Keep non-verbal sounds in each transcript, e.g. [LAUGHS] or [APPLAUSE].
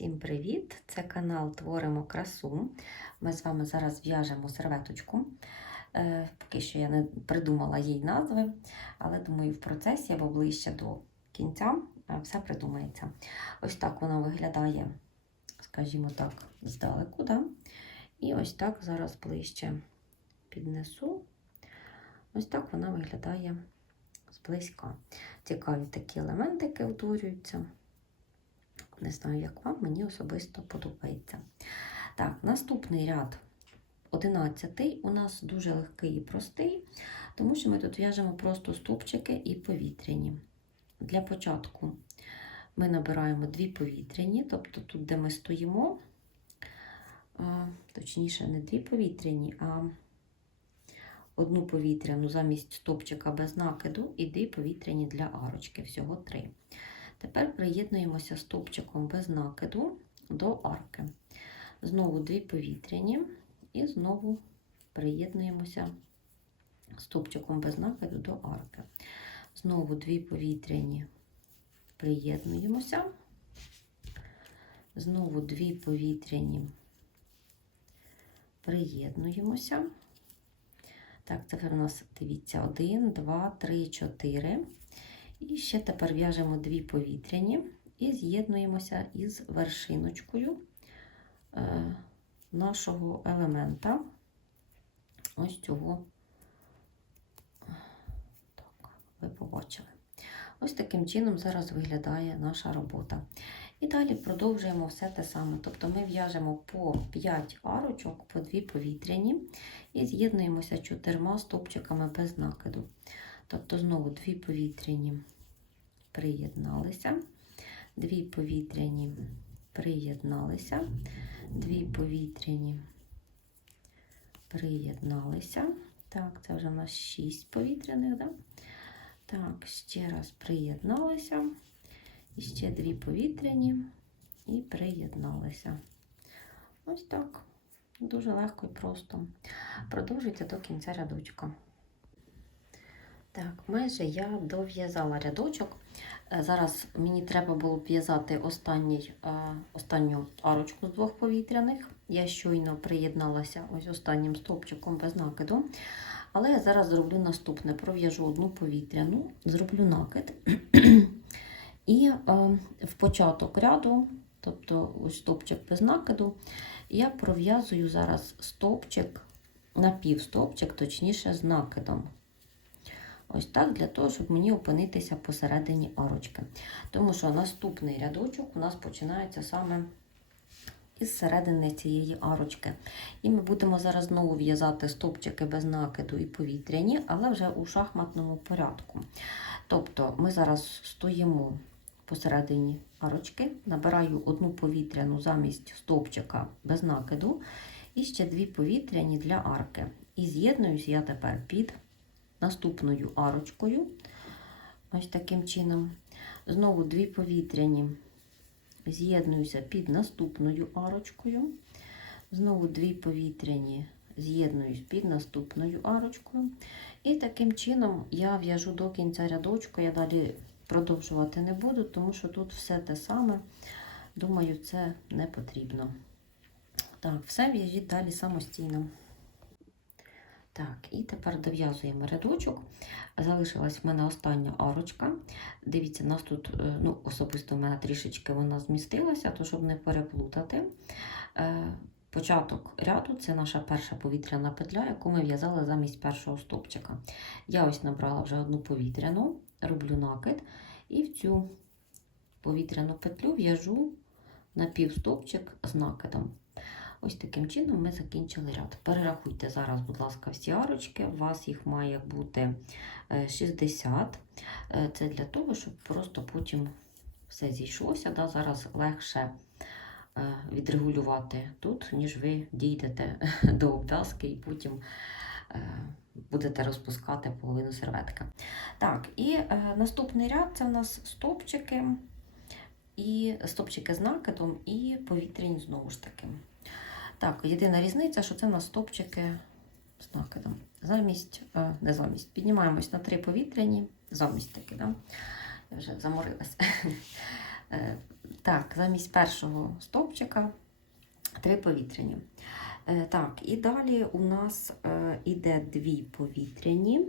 Всім привіт! Це канал Творимо красу. Ми з вами зараз в'яжемо серветочку. Е, Поки що я не придумала їй назви, але думаю, в процесі або ближче до кінця е, все придумається. Ось так вона виглядає, скажімо так, здалеку. Да? І ось так зараз ближче піднесу. Ось так вона виглядає зблизька. Цікаві такі елементики утворюються. Не знаю, як вам, мені особисто подобається. Так, наступний ряд 11 у нас дуже легкий і простий, тому що ми тут в'яжемо просто стовпчики і повітряні. Для початку ми набираємо дві повітряні, тобто тут, де ми стоїмо, точніше, не дві повітряні, а одну повітряну замість стовпчика без накиду і дві повітряні для арочки, всього три. Тепер приєднуємося стовпчиком без накиду до арки. Знову дві повітряні, і знову приєднуємося стовпчиком без накиду до арки. Знову дві повітряні, приєднуємося. Знову дві повітряні, приєднуємося. Так, це в нас, дивіться, 1, 2, 3, 4. І ще тепер в'яжемо дві повітряні і з'єднуємося із вершиночкою е, нашого елемента. Ось цього, так, ви побачили. Ось таким чином зараз виглядає наша робота. І далі продовжуємо все те саме. Тобто ми в'яжемо по 5 арочок, по 2 повітряні і з'єднуємося чотирма стопчиками без накиду. Тобто знову дві повітряні приєдналися, дві повітряні приєдналися, дві повітряні приєдналися. Так, це вже у нас 6 повітряних, да? Так, ще раз приєдналися. І ще дві повітряні і приєдналися. Ось так. Дуже легко і просто. Продовжуйте до кінця рядочка. Так, майже я дов'язала рядочок. Е, Зараз мені треба було в'язати е, останню арочку з двох повітряних. Я щойно приєдналася ось останнім стовпчиком без накиду. Але я зараз зроблю наступне: пров'яжу одну повітряну, зроблю накид. І е, в початок ряду, тобто ось стовпчик без накиду, я пров'язую зараз стовпчик, напівстовпчик, точніше, з накидом. Ось так, для того, щоб мені опинитися посередині арочки. Тому що наступний рядочок у нас починається саме із середини цієї арочки. І ми будемо зараз знову в'язати стовпчики без накиду і повітряні, але вже у шахматному порядку. Тобто ми зараз стоїмо посередині арочки, набираю одну повітряну замість стовпчика без накиду, і ще дві повітряні для арки. І з'єднуюсь я тепер під наступною арочкою. Ось таким чином. Знову дві повітряні з'єднуюся під наступною арочкою. Знову дві повітряні з'єднуюсь під наступною арочкою. І таким чином я в'яжу до кінця рядочку. Я далі продовжувати не буду, тому що тут все те саме. Думаю, це не потрібно. Так, все в'яжіть далі самостійно. Так, і тепер дов'язуємо рядочок. Залишилась в мене остання арочка. Дивіться, нас тут, е, ну, особисто в мене трішечки вона змістилася, то щоб не переплутати. Е, Початок ряду це наша перша повітряна петля, яку ми в'язали замість першого стовпчика. Я ось набрала вже одну повітряну, роблю накид, і в цю повітряну петлю в'яжу на напівстовпчик з накидом. Ось таким чином ми закінчили ряд. Перерахуйте зараз, будь ласка, всі арочки. У вас їх має бути 60. Е, Це для того, щоб просто потім все зійшлося. Да? Зараз легше е, відрегулювати тут, ніж ви дійдете [LAUGHS] до обв'язки і потім е, будете розпускати половину серветки. Так, і наступний ряд це у нас стопчики. І стопчики з накидом і повітряні знову ж таки. Так, єдина різниця, що це у нас стопчики з накидом. Замість, е, не замість, піднімаємось на три повітряні, замість таки, да? я вже заморилася. [LAUGHS] Е, Так, замість першого стовпчика три повітряні. Е, Так, і далі у нас іде дві повітряні.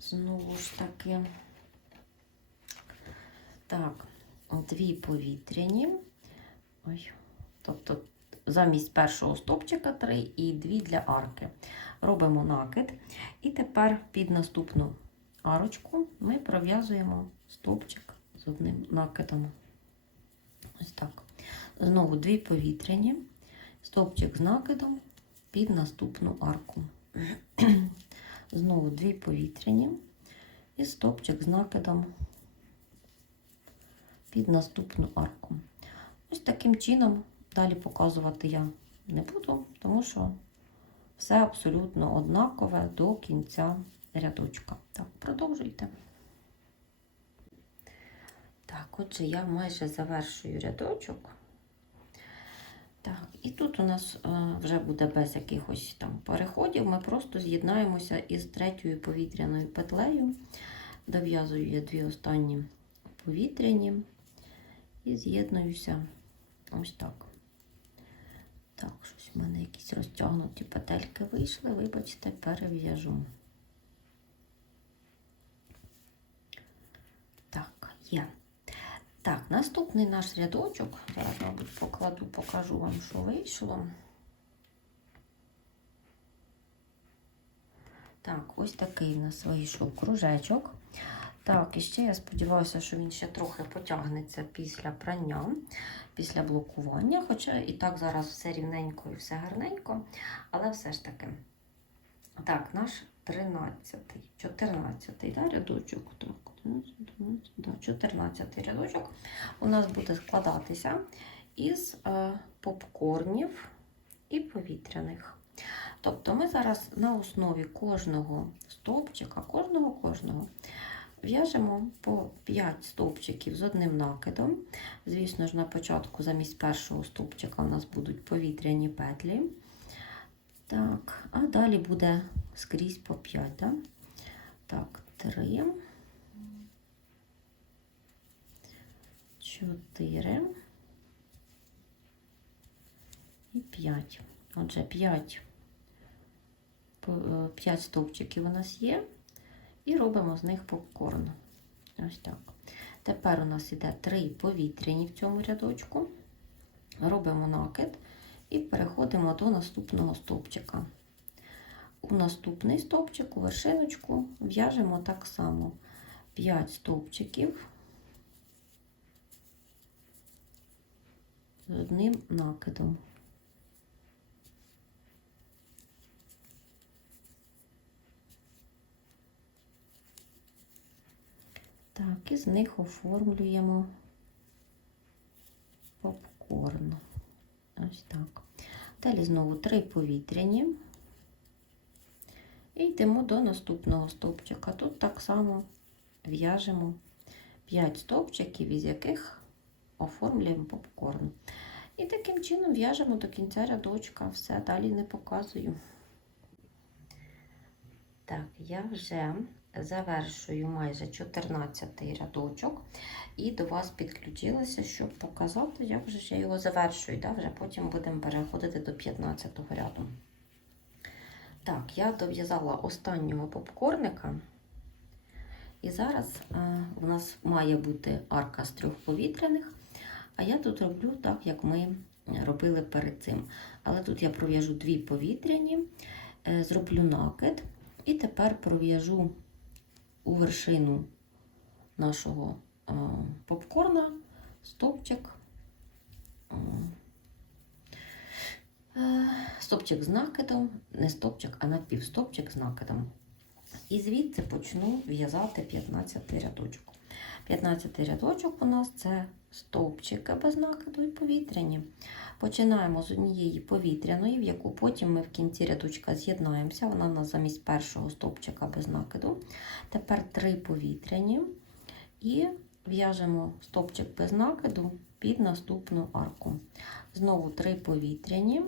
Знову ж таки. Так, дві повітряні. Ой, тобто замість першого стовпчика три і дві для арки. Робимо накид. І тепер під наступну арочку ми пров'язуємо стовпчик з одним накидом. Ось так. Знову дві повітряні, стовпчик з накидом під наступну арку. [CLEARS THROAT] Знову дві повітряні і стовпчик з накидом під наступну арку. Ось таким чином далі показувати я не буду, тому що все абсолютно однакове до кінця рядочка. Так, продовжуйте. Так, отже, я майже завершую рядочок. Так, і тут у нас е, вже буде без якихось там переходів. Ми просто з'єднаємося із третьою повітряною петлею. Дов'язую я дві останні повітряні і з'єднуюся ось так. Так, щось в мене якісь розтягнуті петельки вийшли, вибачте, перев'яжу. Так, є. Так, наступний наш рядочок. Зараз, мабуть, покладу, покажу вам, що вийшло. Так, ось такий у нас вийшов кружечок. Так, і ще я сподіваюся, що він ще трохи потягнеться після прання, після блокування. Хоча і так зараз все рівненько і все гарненько, але все ж таки. Так, наш 13-й, 14-й да, рядочок. Так, 11, 12, да, 14 рядочок у нас буде складатися із е, попкорнів і повітряних. Тобто ми зараз на основі кожного стовпчика, кожного кожного в'яжемо по 5 стовпчиків з одним накидом. Звісно ж, на початку замість першого стовпчика у нас будуть повітряні петлі. Так, а далі буде скрізь по 5. Да? Так, 3, 4 і 5. Отже, 5, 5 стовпчиків у нас є. І робимо з них попкорн. Ось так. Тепер у нас іде 3 повітряні в цьому рядочку. Робимо накид і переходимо до наступного стовпчика. У наступний стовпчик, у вершиночку, в'яжемо так само 5 стовпчиків з одним накидом. Так, і з них оформлюємо попкорн. Ось так. Далі знову три повітряні. І йдемо до наступного стовпчика. Тут так само в'яжемо 5 стовпчиків, із яких оформлюємо попкорн. І таким чином в'яжемо до кінця рядочка. Все, далі не показую. Так, я вже завершую майже 14 рядочок і до вас підключилася, щоб показати, як же я його завершую. Да? Вже потім будемо переходити до 15 ряду. Так, я дов'язала останнього попкорника. І зараз у нас має бути арка з трьох повітряних, а я тут роблю так, як ми робили перед цим. Але тут я пров'яжу дві повітряні, е, зроблю накид, і тепер пров'яжу у вершину нашого е, попкорна стопчик, е, стопчик з накидом, не стопчик, а напівстопчик з накидом. І звідси почну в'язати 15 рядочок. 15 рядочок у нас це стовпчики без накиду і повітряні. Починаємо з однієї повітряної, в яку потім ми в кінці рядочка з'єднаємося. Вона у нас замість першого стовпчика без накиду. Тепер три повітряні і в'яжемо стовпчик без накиду під наступну арку. Знову три повітряні.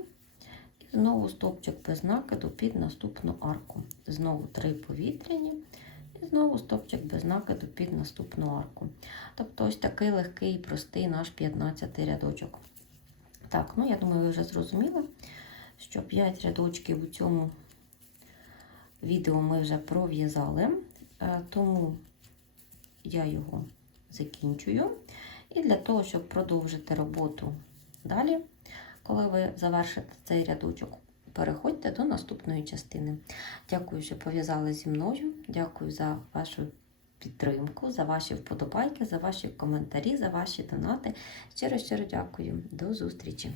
Знову стовпчик без накиду під наступну арку. Знову три повітряні. Знову стовпчик без накиду під наступну арку. Тобто ось такий легкий і простий наш 15 рядочок. Так, ну я думаю, ви вже зрозуміли, що 5 рядочків у цьому відео ми вже пров'язали, Е, тому я його закінчую. І для того, щоб продовжити роботу далі, коли ви завершите цей рядочок, переходьте до наступної частини. Дякую, що пов'язали зі мною. Дякую за вашу підтримку, за ваші вподобайки, за ваші коментарі, за ваші донати. Щиро щиро дякую. До зустрічі!